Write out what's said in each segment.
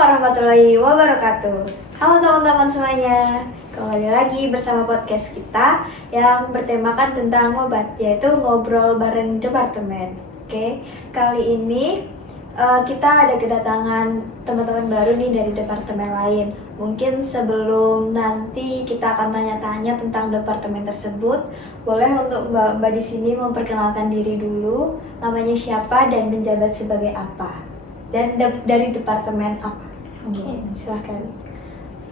warahmatullahi wabarakatuh. Halo teman-teman semuanya, kembali lagi bersama podcast kita yang bertemakan tentang ngobat, yaitu ngobrol bareng departemen. Oke, kali ini kita ada kedatangan teman-teman baru nih dari departemen lain. Mungkin sebelum nanti kita akan tanya-tanya tentang departemen tersebut, boleh untuk Mbak di sini memperkenalkan diri dulu, namanya siapa dan menjabat sebagai apa, dan dari departemen apa. Oke, silahkan.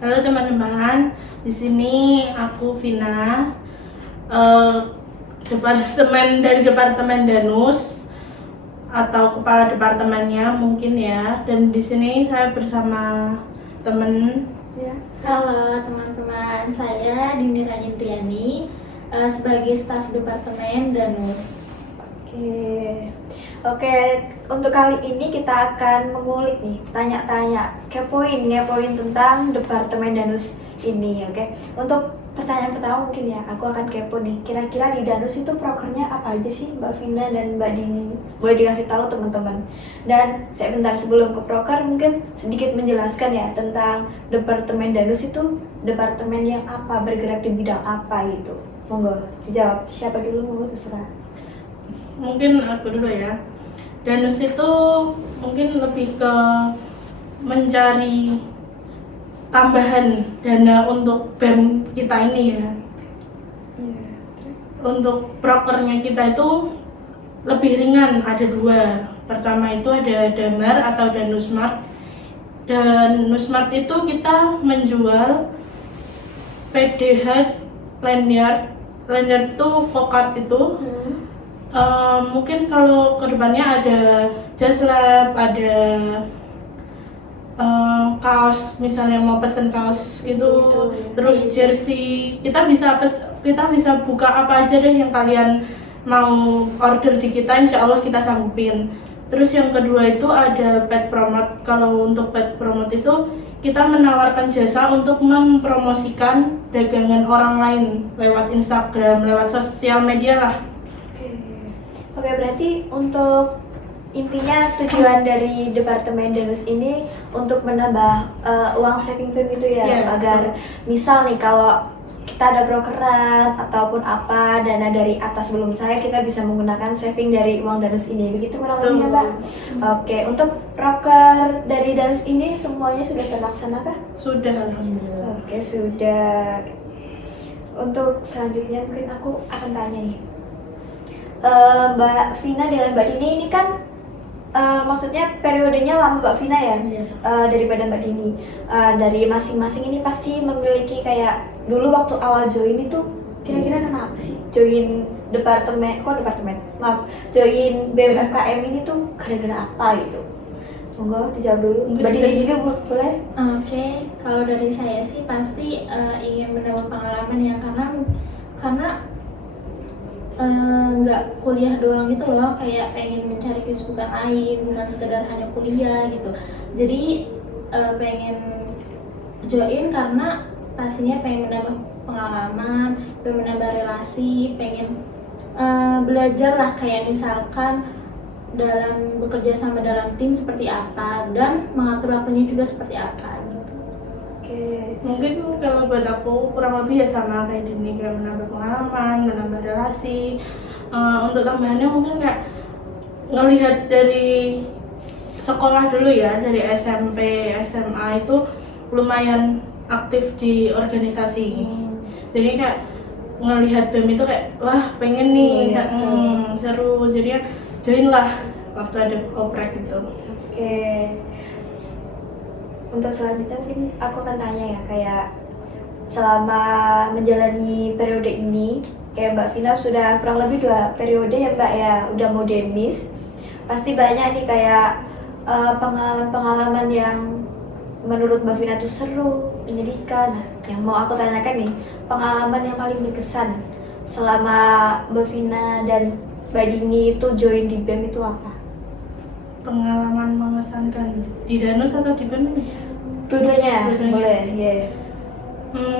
Halo teman-teman, di sini aku Vina, dari departemen Danus atau kepala departemennya mungkin ya. Dan di sini saya bersama teman. Ya. Halo teman-teman, saya Dinira Indriani sebagai staf departemen Danus. Oke, untuk kali ini kita akan mengulik nih, tanya-tanya, kepoin tentang Departemen Danus ini, oke. Untuk pertanyaan pertama mungkin ya, aku akan kepo nih, kira-kira di Danus itu prokernya apa aja sih Mbak Vina dan Mbak Dini? Boleh dikasih tahu teman-teman. Dan saya bentar sebelum ke proker mungkin sedikit menjelaskan ya tentang Departemen Danus itu departemen yang apa, bergerak di bidang apa gitu. Monggo dijawab, siapa dulu monggo terserah. Mungkin aku dulu ya. Danus itu mungkin lebih ke mencari tambahan dana untuk BEM kita ini ya. Untuk prokernya kita itu lebih ringan, ada dua. Pertama itu ada Damar atau Danusmart. Dan Nusmart itu kita menjual PDH lanyard itu vokart itu. Mungkin kalau kedepannya ada jazz lab, ada kaos, misalnya mau pesen kaos gitu, terus jersey, kita bisa buka apa aja deh yang kalian mau order di kita, insya Allah kita sanggupin. Terus yang kedua itu ada pet promote. Kalau untuk pet promote itu kita menawarkan jasa untuk mempromosikan dagangan orang lain lewat Instagram, lewat sosial media lah. Oke, berarti untuk intinya tujuan dari Departemen Danus ini untuk menambah uang saving BEM itu ya, agar misal nih kalau kita ada brokeran ataupun apa, dana dari atas belum cair, kita bisa menggunakan saving dari uang Danus ini, begitu kurang lebihnya Mbak? Oke, untuk broker dari Danus ini semuanya sudah terlaksana kah? Sudah, alhamdulillah. Oke, sudah. Untuk selanjutnya mungkin aku akan tanya nih, Mbak Vina dengan Mbak Dini ini kan maksudnya periodenya lama Mbak Vina ya, daripada Mbak Dini. Dari masing-masing ini pasti memiliki kayak dulu waktu awal join itu kira-kira kenapa sih join join BEM FKM ini tuh gara-gara apa gitu? Monggo dijawab dulu. Mbak Dini dulu boleh? Oke, kalau dari saya sih pasti ingin mendapat pengalaman ya, karena nggak kuliah doang gitu loh, kayak pengen mencari kesibukan lain, bukan sekedar hanya kuliah gitu. Jadi pengen join karena pastinya pengen menambah pengalaman, pengen menambah relasi, pengen belajar lah, kayak misalkan dalam bekerja sama dalam tim seperti apa dan mengatur waktunya juga seperti apa gitu. Mungkin kalau buat aku kurang lebih ya sama kayak Dini, kayak menambah pengalaman, menambah relasi. Untuk tambahannya mungkin kayak ngelihat dari sekolah dulu ya, dari SMP, SMA itu lumayan aktif di organisasi. Jadi kayak ngelihat BEM itu kayak wah pengen nih, seru, jadinya join lah waktu ada oprek gitu. Untuk selanjutnya mungkin aku akan tanya ya, kayak selama menjalani periode ini, kayak Mbak Vina sudah kurang lebih 2 periode ya Mbak ya, udah mau demis, pasti banyak nih kayak pengalaman-pengalaman yang menurut Mbak Vina tuh seru, menyedihkan. Nah, yang mau aku tanyakan nih, pengalaman yang paling berkesan selama Mbak Vina dan Mbak Dini itu join di BEM itu apa? Pengalaman mengesankan di Danus atau di BEM? Dua-duanya boleh,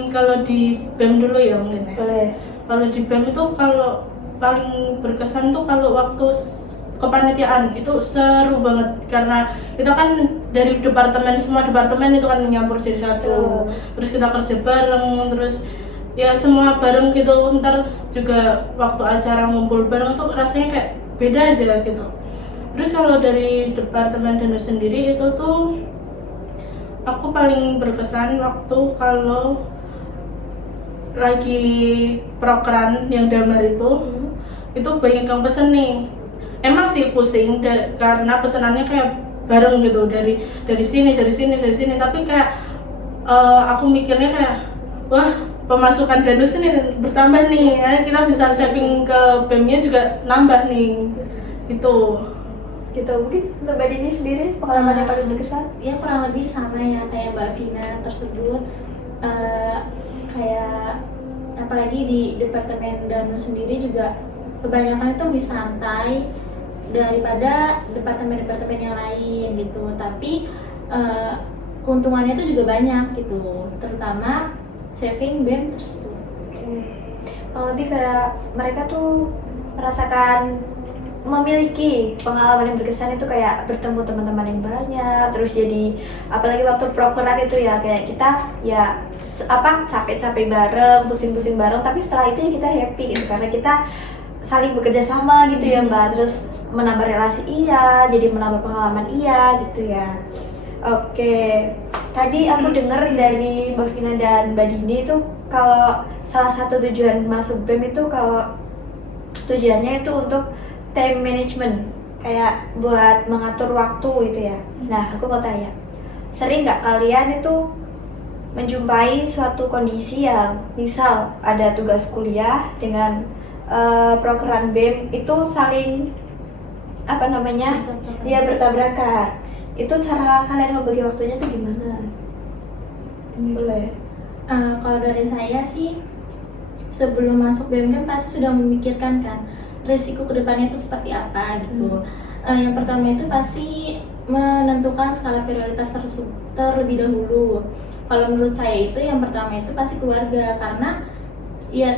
kalau di BEM dulu ya mungkin ya. Boleh. Kalau di BEM itu kalau paling berkesan tuh kalau waktu kepanitiaan itu seru banget, karena kita kan dari semua departemen itu kan menyampur jadi satu. Terus kita kerja bareng, terus ya semua bareng gitu. Ntar juga waktu acara ngumpul bareng tuh rasanya kayak beda aja gitu. Terus kalau dari departemen danus sendiri itu tuh aku paling berkesan waktu kalau lagi prokeran yang damar itu banyak yang pesen nih. Emang sih pusing karena pesenannya kayak bareng gitu dari sini, tapi kayak aku mikirnya kayak wah, pemasukan danus ini bertambah nih ya, kita bisa saving ke BEM-nya juga nambah nih gitu. Mungkin untuk Mbak Dini sendiri pengalaman yang paling berkesan? Ya kurang lebih sama ya kayak Mbak Vina tersebut. Kayak apalagi di departemen danus sendiri juga kebanyakan itu lebih santai daripada departemen-departemen yang lain gitu, tapi keuntungannya itu juga banyak gitu, terutama saving BEM tersebut. Lebih kayak mereka tuh merasakan memiliki pengalaman yang berkesan itu kayak bertemu teman-teman yang banyak, terus jadi apalagi waktu prokeran itu ya kayak kita ya capek-capek bareng, pusing-pusing bareng, tapi setelah itu ya kita happy gitu karena kita saling bekerja sama gitu ya Mbak, terus menambah relasi jadi menambah pengalaman gitu ya. Oke, tadi aku dengar dari Mbak Vina dan Mbak Dini itu kalau salah satu tujuan masuk BEM itu kalau tujuannya itu untuk time management, kayak buat mengatur waktu gitu ya. Nah, aku mau tanya, sering nggak kalian itu menjumpai suatu kondisi yang misal ada tugas kuliah dengan prokeran BEM itu saling bertabrakan. Itu cara kalian membagi waktunya tuh gimana? Boleh. Kalau dari saya sih sebelum masuk BEM kan pasti sudah memikirkan kan resiko kedepannya itu seperti apa gitu. Yang pertama itu pasti menentukan skala prioritas terlebih dahulu. Kalau menurut saya itu yang pertama itu pasti keluarga, karena ya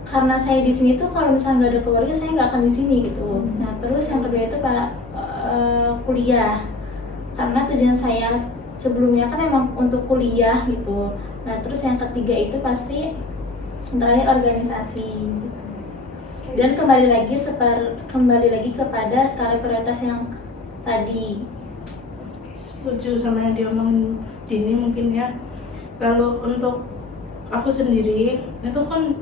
karena saya di sini tuh kalau misalnya nggak ada keluarga saya nggak akan di sini gitu. Nah terus yang kedua itu kuliah, karena tujuan saya sebelumnya kan emang untuk kuliah gitu. Nah terus yang ketiga itu pasti terakhir organisasi. Dan kembali lagi kepada skala prioritas yang tadi. Setuju sama yang diomongin Dini mungkin ya. Kalau untuk aku sendiri itu kan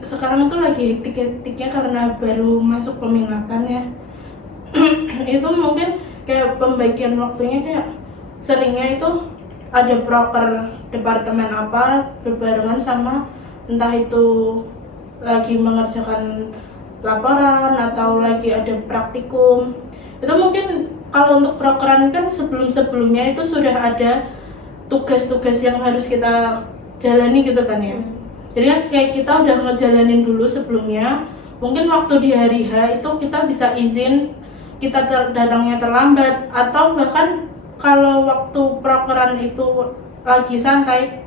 sekarang itu lagi hektik-hektiknya karena baru masuk peminatan ya. Itu mungkin kayak pembagian waktunya kayak seringnya itu ada proker departemen apa berbarengan sama entah itu lagi mengerjakan laporan atau lagi ada praktikum. Itu mungkin kalau untuk prokeran kan sebelumnya itu sudah ada tugas-tugas yang harus kita jalani gitu kan ya. Jadi kan kayak kita udah ngejalanin dulu sebelumnya. Mungkin waktu di hari H itu kita bisa izin kita datangnya terlambat, atau bahkan kalau waktu prokeran itu lagi santai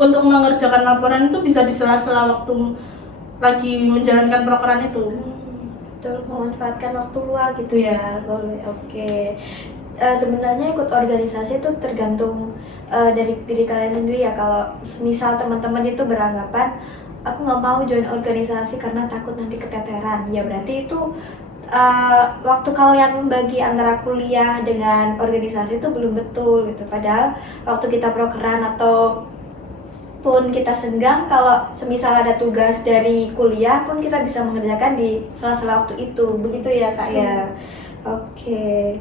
untuk mengerjakan laporan itu bisa di sela-sela waktu lagi menjalankan prokeran itu. Betul, memanfaatkan waktu luang gitu ya. Boleh. Oke. Sebenarnya ikut organisasi itu tergantung dari diri kalian sendiri ya. Kalau misal teman-teman itu beranggapan aku nggak mau join organisasi karena takut nanti keteteran, ya berarti itu waktu kalian membagi antara kuliah dengan organisasi itu belum betul gitu. Padahal waktu kita prokeran atau pun kita senggang, kalau semisal ada tugas dari kuliah pun kita bisa mengerjakan di sela-sela waktu itu, begitu ya Kak ya. Oke.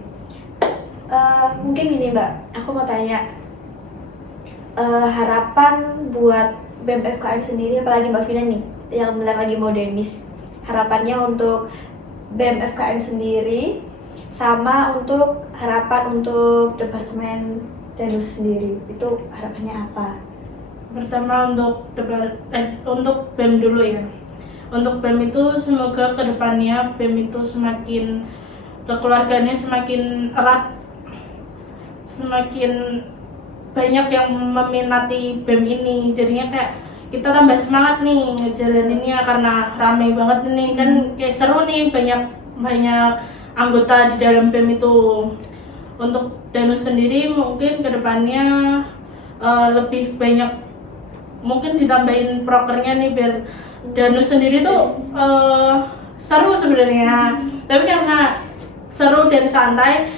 Mungkin ini Mbak, aku mau tanya harapan buat BEM FKM sendiri, apalagi Mbak Vina nih yang bentar lagi mau demis, harapannya untuk BEM FKM sendiri sama untuk harapan untuk Departemen Danus sendiri, itu harapannya apa? Pertama untuk BEM dulu ya. Untuk BEM itu semoga kedepannya BEM itu semakin kekeluarganya semakin erat, semakin banyak yang meminati BEM ini. Jadinya kayak kita tambah semangat nih ngejalaninnya karena ramai banget nih kan, kayak seru nih, banyak anggota di dalam BEM itu. Untuk Danus sendiri mungkin kedepannya lebih banyak, mungkin ditambahin prokernya nih biar Danus sendiri tuh seru sebenarnya. Tapi karena seru dan santai,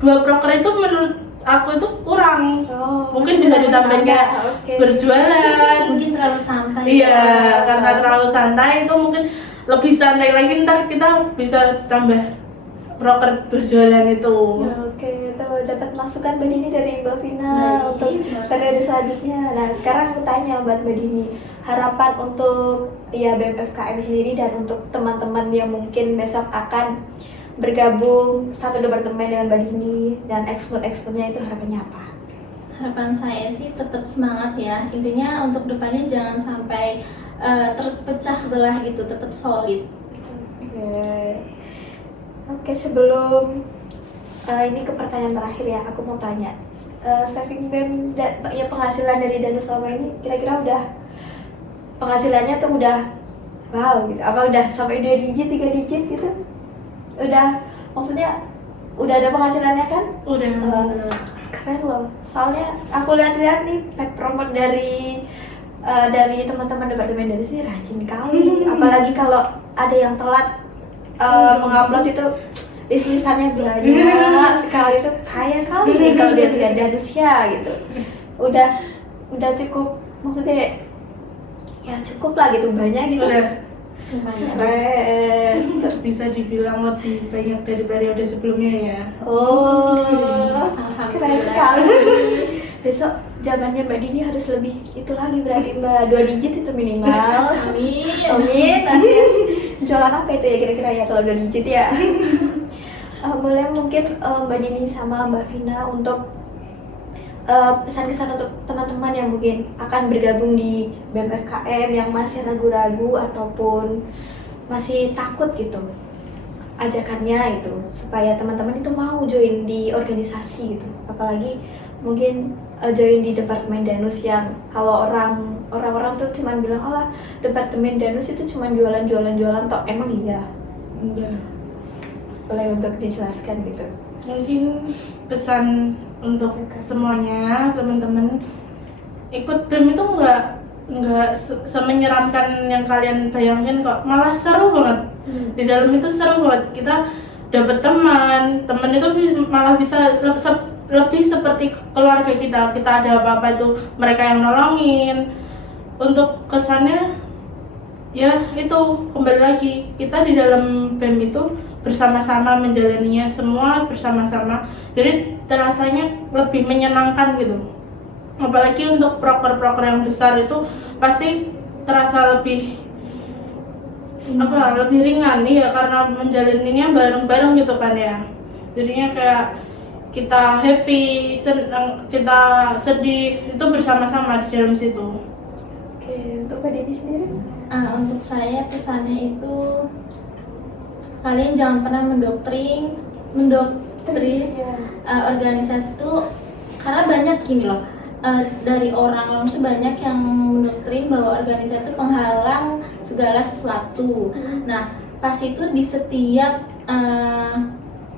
2 proker itu menurut aku itu kurang. Mungkin bisa ditambahin kayak berjualan. Mungkin terlalu santai. Iya, karena terlalu santai itu mungkin lebih santai lagi, ntar kita bisa tambah proker berjualan itu. Oke, itu dapat masukan Mbak Dini dari Mbak Vina untuk periode selanjutnya. Nah, sekarang aku tanya buat Mbak Dini, harapan untuk ya BMFKM sendiri dan untuk teman-teman yang mungkin besok akan bergabung satu departemen dengan Mbak Dini dan ekspor-ekspornya itu harapannya apa? Harapan saya sih tetap semangat ya. Intinya untuk depannya jangan sampai terpecah belah gitu, tetap solid. Oke, sebelum ini ke pertanyaan terakhir ya, aku mau tanya, saving BEM ya penghasilan dari Danus selama ini kira-kira udah penghasilannya tuh udah wow gitu, apa udah sampai 2 digit, 3 digit gitu? Udah, maksudnya udah ada penghasilannya kan? Udah. Keren loh, soalnya aku lihat-lihat nih paid promote dari teman-teman departemen dari sini rajin kali, apalagi kalau ada yang telat mengupload itu lisannya banyak sekali, itu kaya kali nih kalau dia lihat Danusnya gitu. Udah cukup, maksudnya ya cukup lah gitu, banyak gitu. Keren. Bisa dibilang lebih banyak dari periode sebelumnya ya. Oh, Alhamdulillah. keren sekali. Besok zamannya Mbak Dini harus lebih itu lagi berarti Mbak, 2 digit itu minimal. Amin. Amin. Jualan apa itu ya kira-kira ya kalau 2 digit ya? Boleh mungkin Mbak Dini sama Mbak Vina untuk pesan-kesan untuk teman-teman yang mungkin akan bergabung di BMFKM yang masih ragu-ragu ataupun masih takut gitu, ajakannya itu supaya teman-teman itu mau join di organisasi gitu, apalagi mungkin join di departemen Danus yang kalau orang-orang tuh cuman bilang oh departemen Danus itu cuman jualan toh, emang iya? Enggak. Boleh untuk dijelaskan gitu. Mungkin pesan untuk semuanya, teman-teman, ikut BEM itu nggak semenyeramkan yang kalian bayangin kok, malah seru banget. Di dalam itu seru banget, kita dapat teman itu malah bisa lebih seperti keluarga kita ada apa-apa itu mereka yang nolongin. Untuk kesannya ya itu kembali lagi, kita di dalam BEM itu bersama-sama menjalaninya semua bersama-sama, jadi terasanya lebih menyenangkan gitu. Apalagi untuk proker-proker yang besar itu pasti terasa lebih lebih ringan ya, karena menjalaninya bareng-bareng gitu kan ya. Jadinya kayak kita happy, senang, kita sedih itu bersama-sama di dalam situ. Oke, untuk Mbak Dini sendiri? Untuk saya pesannya itu kalian jangan pernah mendoktrin organisasi itu, karena banyak gini loh, dari orang tuh banyak yang mendoktrin bahwa organisasi itu penghalang segala sesuatu. Nah, pas itu di setiap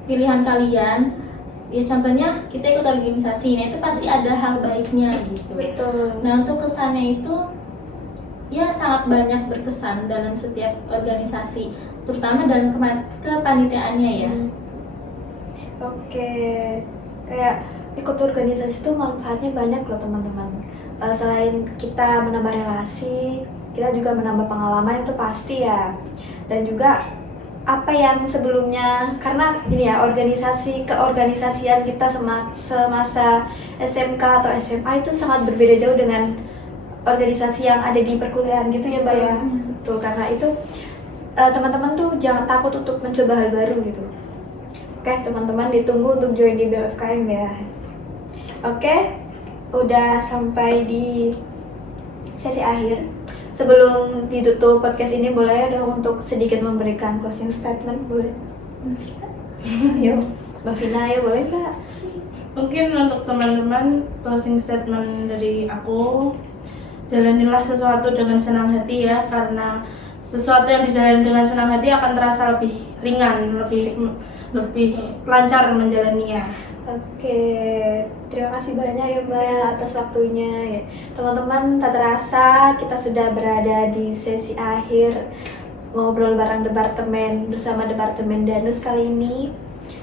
pilihan kalian, ya contohnya kita ikut organisasi, nah itu pasti ada hal baiknya gitu. Betul. Nah, untuk kesannya itu ya sangat banyak berkesan dalam setiap organisasi, terutama dalam kepanitiaannya ya. Oke, kayak ikut organisasi itu manfaatnya banyak loh teman-teman. Selain kita menambah relasi, kita juga menambah pengalaman itu pasti ya. Dan juga apa yang sebelumnya, karena ini ya organisasi keorganisasian kita semasa SMK atau SMA itu sangat berbeda jauh dengan organisasi yang ada di perkuliahan gitu ya Mbak ya. Betul, karena itu teman-teman tuh jangan takut untuk mencoba hal baru gitu. Oke teman-teman, ditunggu untuk join di BMFKM ya. Oke, udah sampai di sesi akhir. Sebelum ditutup podcast ini, boleh dong untuk sedikit memberikan closing statement, boleh? Yuk, Mbak Vina ya, boleh Mbak? Mungkin untuk teman-teman, closing statement dari aku, jalanilah sesuatu dengan senang hati ya, karena sesuatu yang dijalani dengan senang hati akan terasa lebih ringan, lebih lancar menjalaninya. Oke, terima kasih banyak ya Mbak atas waktunya ya. Teman-teman, tak terasa kita sudah berada di sesi akhir ngobrol bareng departemen bersama Departemen Danus kali ini.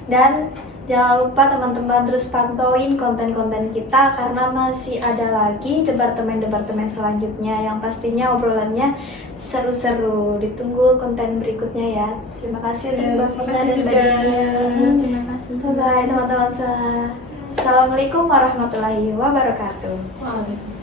Dan jangan lupa teman-teman terus pantauin konten-konten kita karena masih ada lagi departemen-departemen selanjutnya yang pastinya obrolannya seru-seru. Ditunggu konten berikutnya ya. Terima kasih Mbak Terima Vina kasih dan juga. Mbak Dina. Terima kasih. Bye-bye teman-teman. Assalamualaikum warahmatullahi wabarakatuh. Waalaikumsalam.